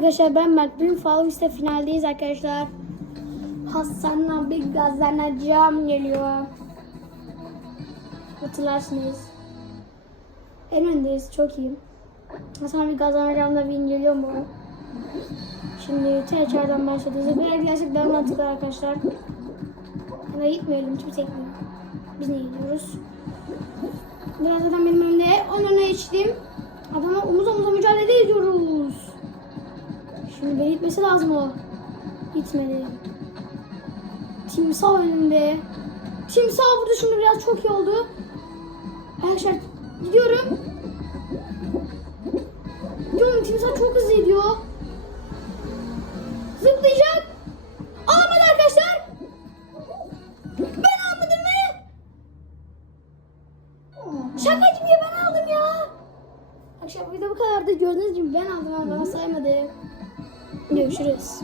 arkadaşlar ben Mert. Bugün Fall Guys'te finaldeyiz arkadaşlar. Hasan'la bir kazanacağım geliyor. Hatırlarsınız. En öndeyiz. Çok iyiyim. Hasan bir kazanacağım da win geliyor mu? Şimdi tekrardan başladı. Zıplayarak gidersek daha mantıklı arkadaşlar. Ama gitmeyelim. Kimse gitmiyor. Biz ne gidiyoruz? Biraz adam benim önümde. Onun önüne geçtim. Adama omuz. Şimdi beni gitmesi lazım o. Gitmedi. Timsah önümde. Timsah vurdu şimdi biraz çok iyi oldu. Arkadaşlar gidiyorum. Gidiyorum timsah çok hızlı gidiyor. Zıplayacak. Alamadı arkadaşlar. Ben almadım mı? Şaka gibi ben aldım ya. Akşam video bu kadardı. Gördüğünüz gibi ben aldım ama bana saymadı. Görüşürüz.